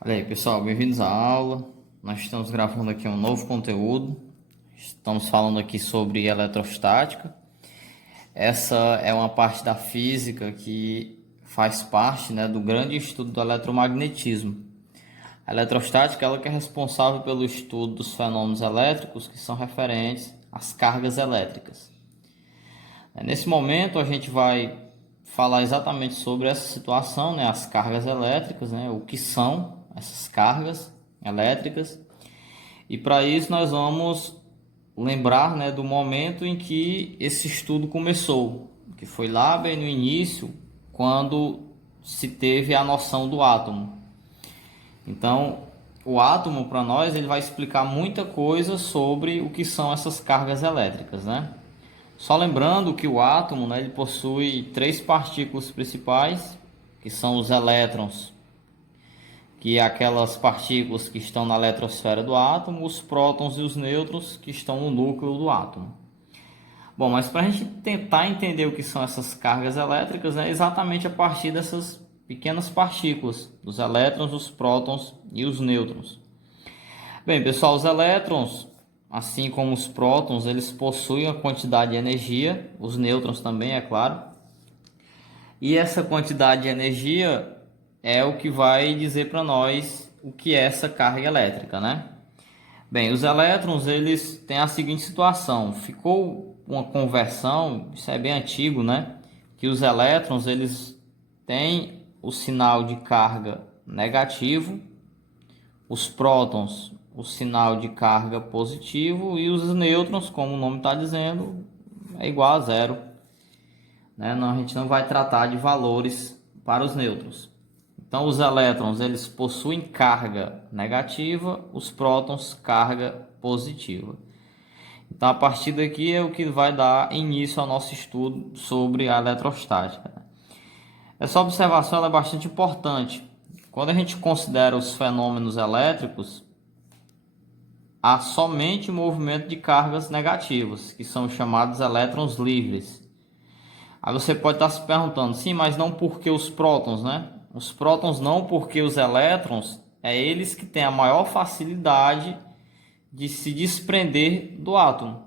Olha aí, pessoal, bem-vindos à aula. Nós estamos gravando aqui um novo conteúdo. Estamos falando aqui sobre eletrostática. Essa é uma parte da física que faz parte, né, do grande estudo do eletromagnetismo. A eletrostática ela que é responsável pelo estudo dos fenômenos elétricos que são referentes às cargas elétricas. Nesse momento a gente vai falar exatamente sobre essa situação, né, as cargas elétricas, né, o que são essas cargas elétricas. E para isso nós vamos lembrar, né, do momento em que esse estudo começou, que foi lá bem no início, quando se teve a noção do átomo. Então, o átomo para nós ele vai explicar muita coisa sobre o que são essas cargas elétricas, né? Só lembrando que o átomo, né, ele possui três partículas principais, que são os elétrons, que é aquelas partículas que estão na eletrosfera do átomo, os prótons e os nêutrons, que estão no núcleo do átomo. Bom, mas para a gente tentar entender o que são essas cargas elétricas, é exatamente a partir dessas pequenas partículas, dos elétrons, os prótons e os nêutrons. Bem, pessoal, os elétrons, assim como os prótons, eles possuem uma quantidade de energia, os nêutrons também, é claro. E essa quantidade de energia é o que vai dizer para nós o que é essa carga elétrica, né? Bem, os elétrons, eles têm a seguinte situação. Ficou uma conversão, isso é bem antigo, né? Que os elétrons, eles têm o sinal de carga negativo, os prótons, o sinal de carga positivo e os nêutrons, como o nome está dizendo, é igual a zero, né? Não, a gente não vai tratar de valores para os nêutrons. Então, os elétrons eles possuem carga negativa, os prótons carga positiva. Então, a partir daqui é o que vai dar início ao nosso estudo sobre a eletrostática. Essa observação é bastante importante. Quando a gente considera os fenômenos elétricos, há somente movimento de cargas negativas, que são chamados elétrons livres. Aí você pode estar se perguntando, sim, mas não porque os prótons, né? Os prótons não, porque os elétrons, é eles que têm a maior facilidade de se desprender do átomo.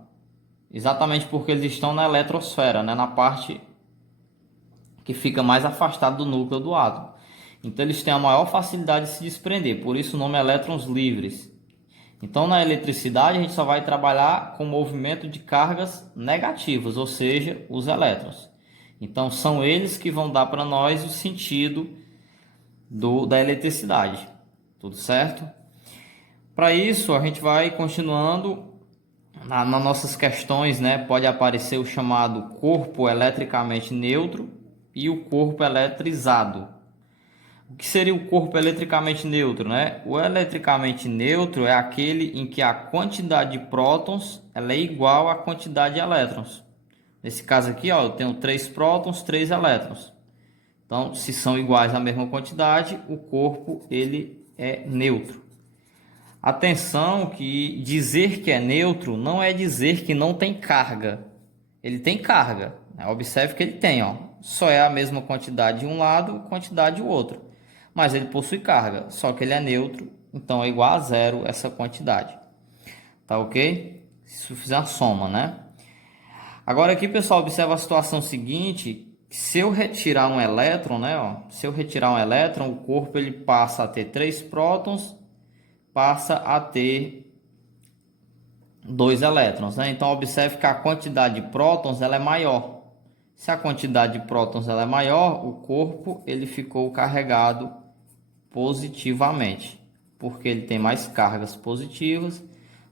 Exatamente porque eles estão na eletrosfera, né? Na parte que fica mais afastada do núcleo do átomo. Então eles têm a maior facilidade de se desprender, por isso o nome é elétrons livres. Então na eletricidade a gente só vai trabalhar com movimento de cargas negativas, ou seja, os elétrons. Então são eles que vão dar para nós o sentido da eletricidade, tudo certo? Para isso a gente vai continuando nas nossas questões, né? Pode aparecer o chamado corpo eletricamente neutro e o corpo eletrizado. O que seria o corpo eletricamente neutro, né? O eletricamente neutro é aquele em que a quantidade de prótons ela é igual à quantidade de elétrons. Nesse caso aqui, ó, eu tenho 3 prótons, 3 elétrons. Então, se são iguais à mesma quantidade, o corpo ele é neutro. Atenção que dizer que é neutro não é dizer que não tem carga. Ele tem carga. Observe que ele tem, ó. Só é a mesma quantidade de um lado, quantidade do outro. Mas ele possui carga, só que ele é neutro, então é igual a zero essa quantidade. Tá ok? Se fizer a soma, né? Agora aqui, pessoal, observa a situação seguinte. Se eu retirar um elétron, né, ó, se eu retirar um elétron, o corpo ele passa a ter 3 prótons, passa a ter 2 elétrons, né? Então observe que a quantidade de prótons ela é maior. Se a quantidade de prótons ela é maior, o corpo ele ficou carregado positivamente, porque ele tem mais cargas positivas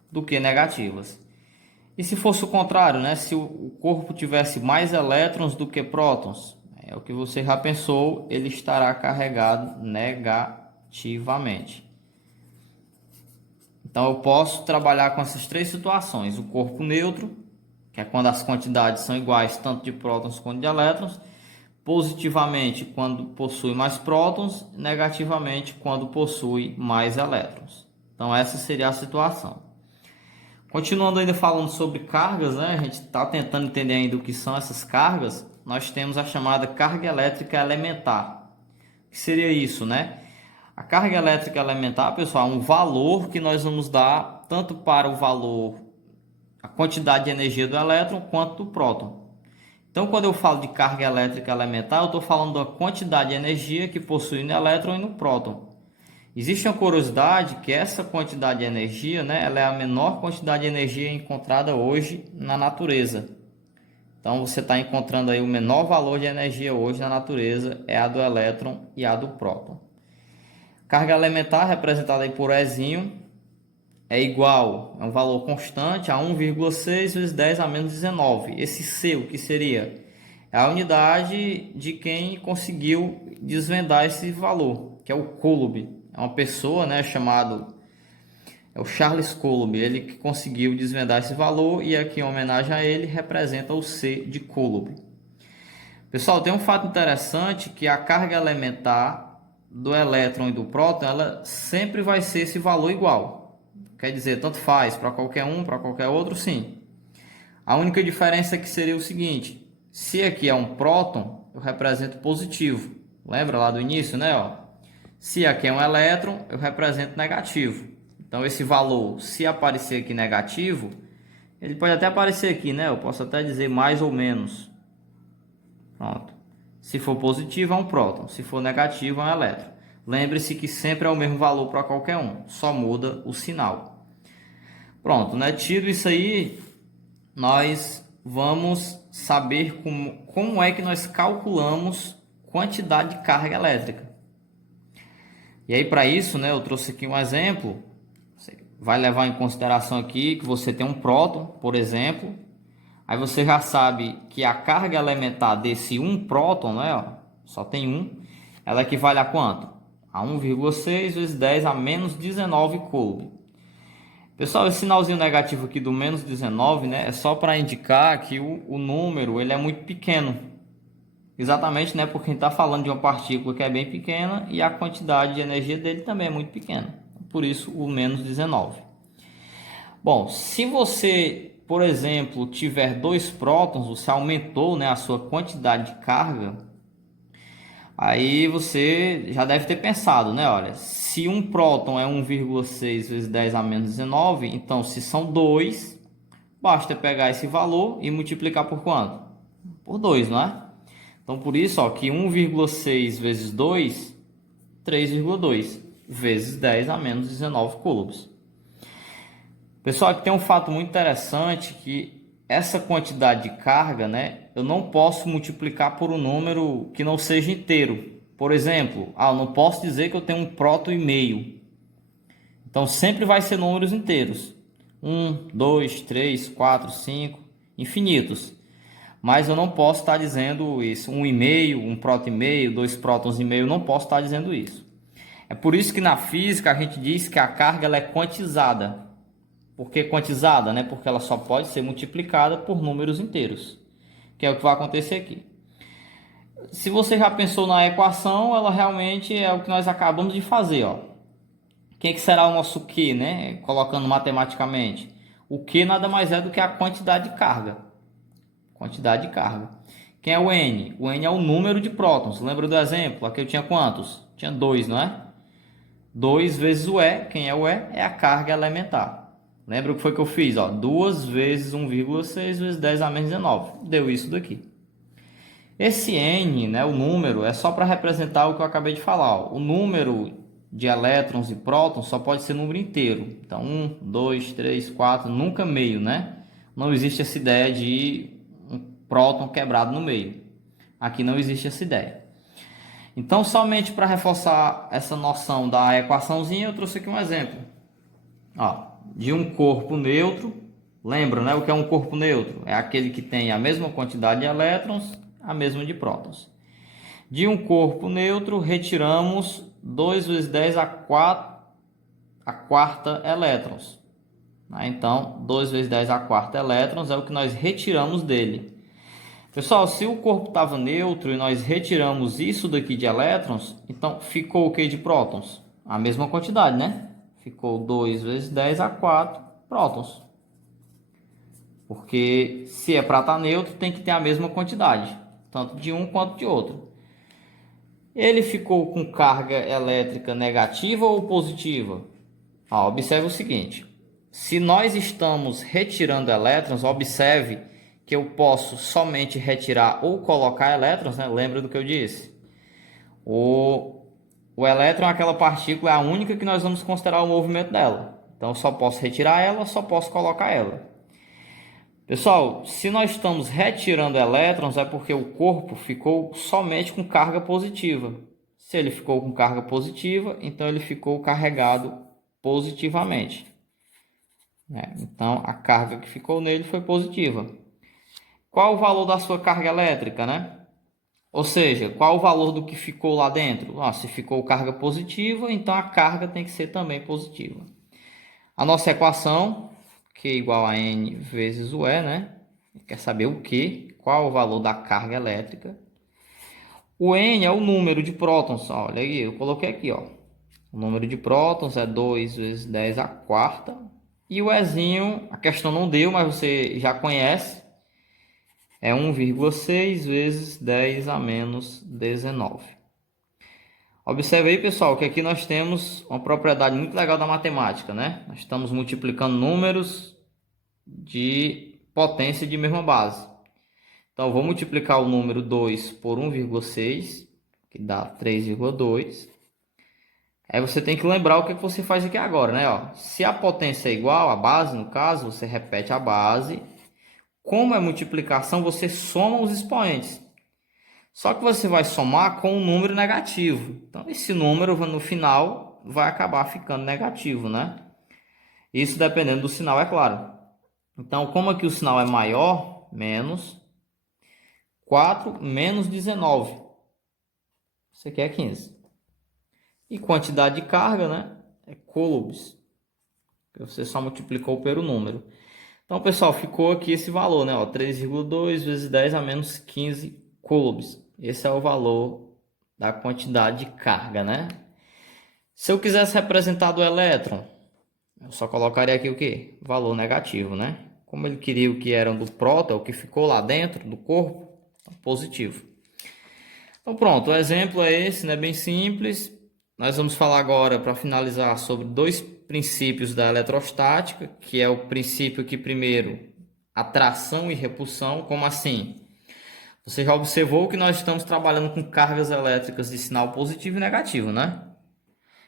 do que negativas. E se fosse o contrário, né? Se o corpo tivesse mais elétrons do que prótons, é o que você já pensou, ele estará carregado negativamente. Então eu posso trabalhar com essas três situações: o corpo neutro, que é quando as quantidades são iguais tanto de prótons quanto de elétrons, positivamente quando possui mais prótons, negativamente quando possui mais elétrons. Então essa seria a situação. Continuando ainda falando sobre cargas, né? A gente está tentando entender ainda o que são essas cargas. Nós temos a chamada carga elétrica elementar. O que seria isso, né? A carga elétrica elementar, pessoal, é um valor que nós vamos dar tanto para o valor, a quantidade de energia do elétron, quanto do próton. Então, quando eu falo de carga elétrica elementar, eu estou falando da quantidade de energia que possui no elétron e no próton. Existe uma curiosidade que essa quantidade de energia, né, ela é a menor quantidade de energia encontrada hoje na natureza. Então, você está encontrando aí o menor valor de energia hoje na natureza é a do elétron e a do próton. Carga elementar, representada aí por Ezinho, é igual, é um valor constante a 1,6 vezes 10 a menos 19. Esse C, o que seria? É a unidade de quem conseguiu desvendar esse valor, que é o Coulomb. É uma pessoa, né, chamado é o Charles Coulomb, ele que conseguiu desvendar esse valor e aqui em homenagem a ele representa o C de Coulomb. Pessoal, tem um fato interessante que a carga elementar do elétron e do próton, ela sempre vai ser esse valor igual. Quer dizer, tanto faz para qualquer um, para qualquer outro, sim. A única diferença é que seria o seguinte: se aqui é um próton, eu represento positivo. Lembra lá do início, né? Ó? Se aqui é um elétron, eu represento negativo. Então, esse valor, se aparecer aqui negativo, ele pode até aparecer aqui, né? Eu posso até dizer mais ou menos. Pronto. Se for positivo, é um próton. Se for negativo, é um elétron. Lembre-se que sempre é o mesmo valor para qualquer um. Só muda o sinal. Pronto, né? Tido isso aí, nós vamos saber como é que nós calculamos quantidade de carga elétrica. E aí, para isso, né, eu trouxe aqui um exemplo. Você vai levar em consideração aqui que você tem um próton, por exemplo. Aí você já sabe que a carga elementar desse um próton, né, ó, só tem um, ela equivale a quanto? A 1,6 vezes 10 a menos 19 Coulomb. Pessoal, esse sinalzinho negativo aqui do menos 19, né, é só para indicar que o número ele é muito pequeno. Exatamente, né, porque a gente está falando de uma partícula que é bem pequena e a quantidade de energia dele também é muito pequena. Por isso, o menos 19. Bom, se você, por exemplo, tiver dois prótons, você aumentou, né, a sua quantidade de carga. Aí você já deve ter pensado, né? Olha, se um próton é 1,6 vezes 10 a menos 19, então se são dois, basta pegar esse valor e multiplicar por quanto? Por 2, não é? Então, por isso, ó, que 1,6 vezes 2, 3,2 vezes 10 a menos 19 coulombs. Pessoal, aqui tem um fato muito interessante que essa quantidade de carga, né, eu não posso multiplicar por um número que não seja inteiro. Por exemplo, eu não posso dizer que eu tenho um próton e meio. Então, sempre vai ser números inteiros. 1, 2, 3, 4, 5, infinitos. Mas eu não posso estar dizendo isso. 1,5, um próton e meio, dois prótons e meio, não posso estar dizendo isso. É por isso que na física a gente diz que a carga ela é quantizada. Por que quantizada? Né? Porque ela só pode ser multiplicada por números inteiros. Que é o que vai acontecer aqui. Se você já pensou na equação, ela realmente é o que nós acabamos de fazer. Ó. Quem que será o nosso Q, né? Colocando matematicamente. O Q nada mais é do que a quantidade de carga. Quantidade de carga. Quem é o N? O N é o número de prótons. Lembra do exemplo? Aqui eu tinha quantos? Tinha 2, não é? 2 vezes o E. Quem é o E? É a carga elementar. Lembra o que foi que eu fiz? 2 vezes 1,6 vezes 10 a menos 19. Deu isso daqui. Esse N, né, o número, é só para representar o que eu acabei de falar. Ó. O número de elétrons e prótons só pode ser número inteiro. Então, 1, 2, 3, 4, nunca meio, né? Não existe essa ideia de um próton quebrado no meio. Aqui não existe essa ideia. Então, somente para reforçar essa noção da equaçãozinha, eu trouxe aqui um exemplo. De um corpo neutro. Lembra, né? O que é um corpo neutro? É aquele que tem a mesma quantidade de elétrons, a mesma de prótons. De um corpo neutro, retiramos 2 vezes 10 a quarta elétrons. Então, 2 vezes 10 a quarta elétrons é o que nós retiramos dele. Pessoal, se o corpo estava neutro e nós retiramos isso daqui de elétrons, então ficou o que de prótons? A mesma quantidade, né? Ficou 2 vezes 10 a 4 prótons. Porque se é para estar neutro, tem que ter a mesma quantidade, tanto de um quanto de outro. Ele ficou com carga elétrica negativa ou positiva? Observe o seguinte: se nós estamos retirando elétrons, observe que eu posso somente retirar ou colocar elétrons, né? Lembra do que eu disse? O elétron é aquela partícula, é a única que nós vamos considerar o movimento dela. Então, eu só posso retirar ela, só posso colocar ela. Pessoal, se nós estamos retirando elétrons, é porque o corpo ficou somente com carga positiva. Se ele ficou com carga positiva, então ele ficou carregado positivamente. Então, a carga que ficou nele foi positiva. Qual o valor da sua carga elétrica, né? Ou seja, qual o valor do que ficou lá dentro? Se ficou carga positiva, então a carga tem que ser também positiva. A nossa equação, Q igual a N vezes o E, né? Quer saber o Q, qual o valor da carga elétrica. O N é o número de prótons. Olha aí, eu coloquei aqui, ó. O número de prótons é 2 vezes 10 a quarta. E o Ezinho, a questão não deu, mas você já conhece. É 1,6 vezes 10 a menos 19. Observe aí, pessoal, que aqui nós temos uma propriedade muito legal da matemática, né? Nós estamos multiplicando números de potência de mesma base. Então, eu vou multiplicar o número 2 por 1,6, que dá 3,2. Aí você tem que lembrar o que você faz aqui agora, né? Se a potência é igual, a base, no caso, você repete a base. Como é multiplicação, você soma os expoentes. Só que você vai somar com um número negativo. Então, esse número, no final, vai acabar ficando negativo, né? Isso dependendo do sinal, é claro. Então, como aqui o sinal é maior, menos 4 menos 19. Isso aqui é 15. E quantidade de carga, né? É coulombs. Você só multiplicou pelo número. Então, pessoal, ficou aqui esse valor, né? 3,2 vezes 10 a menos 15 coulombs. Esse é o valor da quantidade de carga, né? Se eu quisesse representar do elétron, eu só colocaria aqui o quê? Valor negativo, né? Como ele queria o que era do próton, o que ficou lá dentro do corpo, positivo. Então, pronto, o exemplo é esse, né? Bem simples. Nós vamos falar agora, para finalizar, sobre dois princípios da eletrostática, que é o princípio que, primeiro, atração e repulsão. Como assim? Você já observou que nós estamos trabalhando com cargas elétricas de sinal positivo e negativo, né?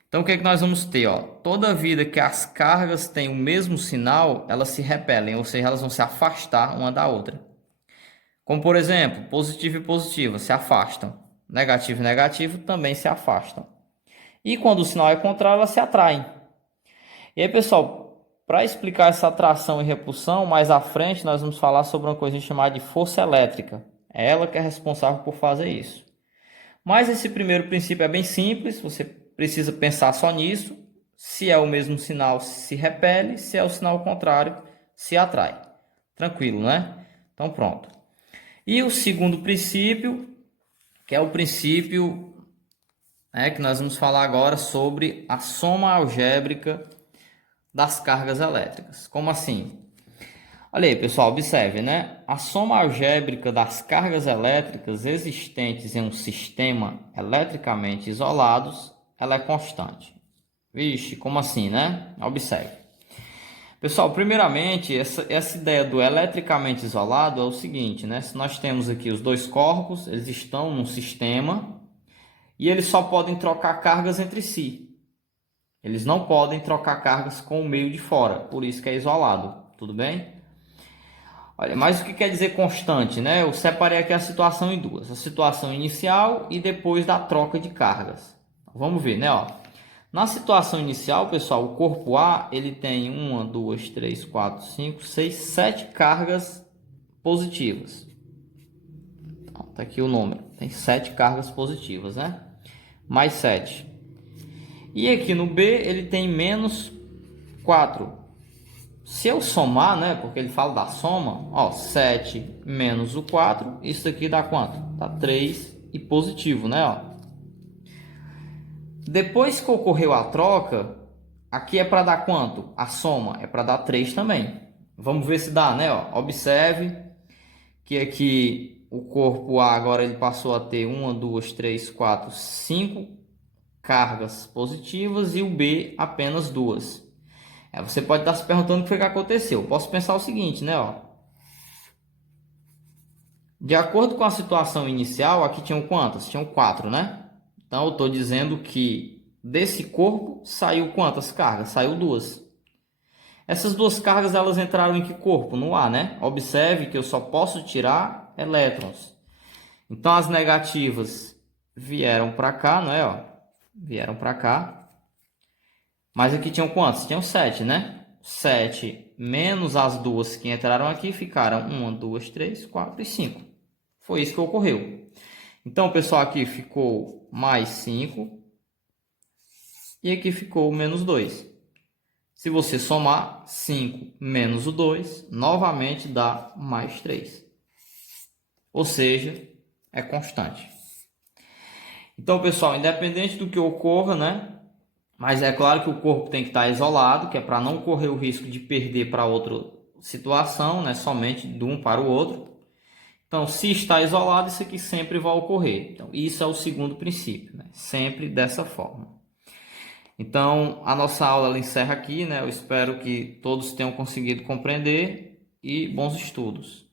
Então, o que é que nós vamos ter? Toda vida que as cargas têm o mesmo sinal, elas se repelem, ou seja, elas vão se afastar uma da outra. Como, por exemplo, positivo e positivo se afastam. Negativo e negativo também se afastam. E quando o sinal é contrário, elas se atraem. E aí, pessoal, para explicar essa atração e repulsão, mais à frente nós vamos falar sobre uma coisa chamada de força elétrica. É ela que é responsável por fazer isso. Mas esse primeiro princípio é bem simples, você precisa pensar só nisso. Se é o mesmo sinal, se repele, se é o sinal contrário, se atrai. Tranquilo, né? Então, pronto. E o segundo princípio, que é o princípio que nós vamos falar agora sobre a soma algébrica das cargas elétricas. Como assim? Olha aí, pessoal, observe, né? A soma algébrica das cargas elétricas existentes em um sistema eletricamente isolados, ela é constante. Vixe, como assim, né? Observe. Pessoal, primeiramente, essa ideia do eletricamente isolado é o seguinte, né? Se nós temos aqui os dois corpos, eles estão num sistema e eles só podem trocar cargas entre si. Eles não podem trocar cargas com o meio de fora, por isso que é isolado, tudo bem? Olha, mas o que quer dizer constante, né? Eu separei aqui a situação em duas. A situação inicial e depois da troca de cargas. Vamos ver, né? Na situação inicial, pessoal, o corpo A ele tem 1, 2, 3, 4, 5, 6, 7 cargas positivas. Então, tá aqui o número. Tem 7 cargas positivas, né? Mais 7. E aqui no B ele tem menos 4. Se eu somar, né? Porque ele fala da soma, 7 menos o 4, isso aqui dá quanto? Dá 3 e positivo, né? Depois que ocorreu a troca, aqui é para dar quanto? A soma é para dar 3 também. Vamos ver se dá, né? Observe que aqui o corpo A agora ele passou a ter 1, 2, 3, 4, 5 cargas positivas e o B apenas 2. Você pode estar se perguntando o que foi que aconteceu. Posso pensar o seguinte, né? Ó. De acordo com a situação inicial, aqui tinham quantas? Tinham 4, né? Então eu estou dizendo que desse corpo saiu quantas cargas? Saiu 2. Essas 2 cargas elas entraram em que corpo? No A, né? Observe que eu só posso tirar elétrons. Então as negativas vieram para cá, não é? Ó, vieram para cá. Mas aqui tinham quantos? Tinham 7, né? 7 menos as 2 que entraram aqui ficaram 1, 2, 3, 4 e 5. Foi isso que ocorreu. Então, pessoal, aqui ficou mais 5 e aqui ficou menos 2. Se você somar 5 menos o 2, novamente dá mais 3. Ou seja, é constante. Então, pessoal, independente do que ocorra, né? Mas é claro que o corpo tem que estar isolado, que é para não correr o risco de perder para outra situação, né? Somente de um para o outro. Então, se está isolado, isso aqui sempre vai ocorrer. Então, isso é o segundo princípio, né? Sempre dessa forma. Então, a nossa aula ela encerra aqui, né? Eu espero que todos tenham conseguido compreender e bons estudos.